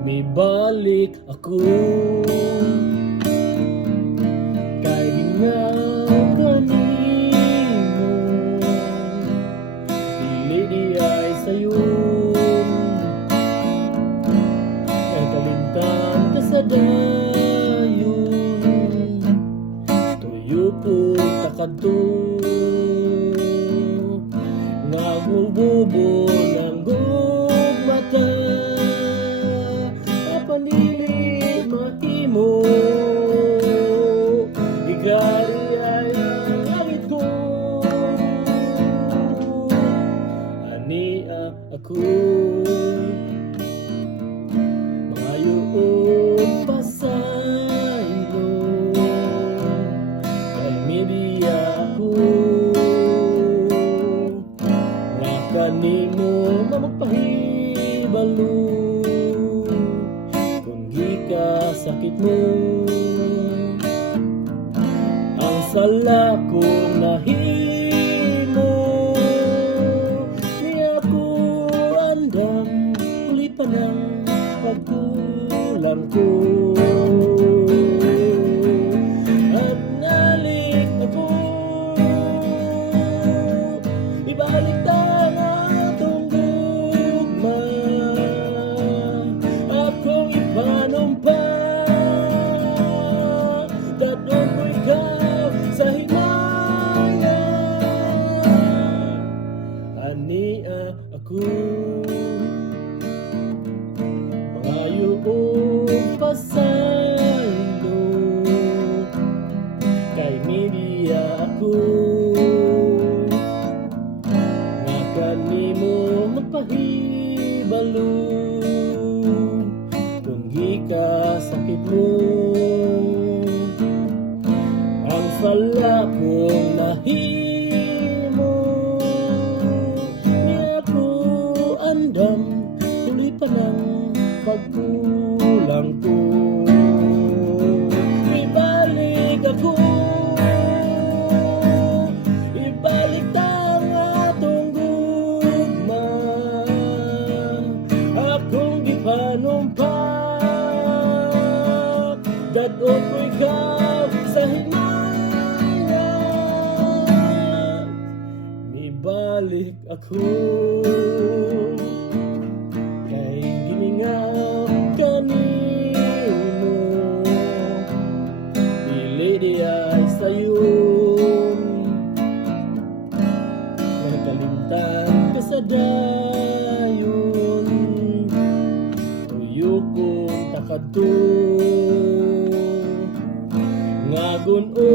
May balik ako kay gingaw kanimo, dili di ay sayo nakalimtan ka sa dayon, tuyo ko takadto nga gububo ng gugmata panili mahimo igari ay langit ko ania ako maayong pasaylo kay media ako nga kanimo mamagpahibalo sakit mo ang sala kong nahimo niya ko andam uli pa ng pagkulang ko at nalik ako ibalik ang atong gugma at kung ipanumpa sa himaya ania ako mangayoong pasaylo kay media ako nga kanimo magpahibalo kung gika sakit mo sala kong nahimo niya ko andam tuloy pa ng pagkulang ko ibalik ako ibalik ang atong gugma akong gipanumpak dadon ko ikaw sa himaya balik ako kay gimingaw kanimo dili di ay sayon nakalimtan ka sa dayon tuyo kong takadto nga gun-o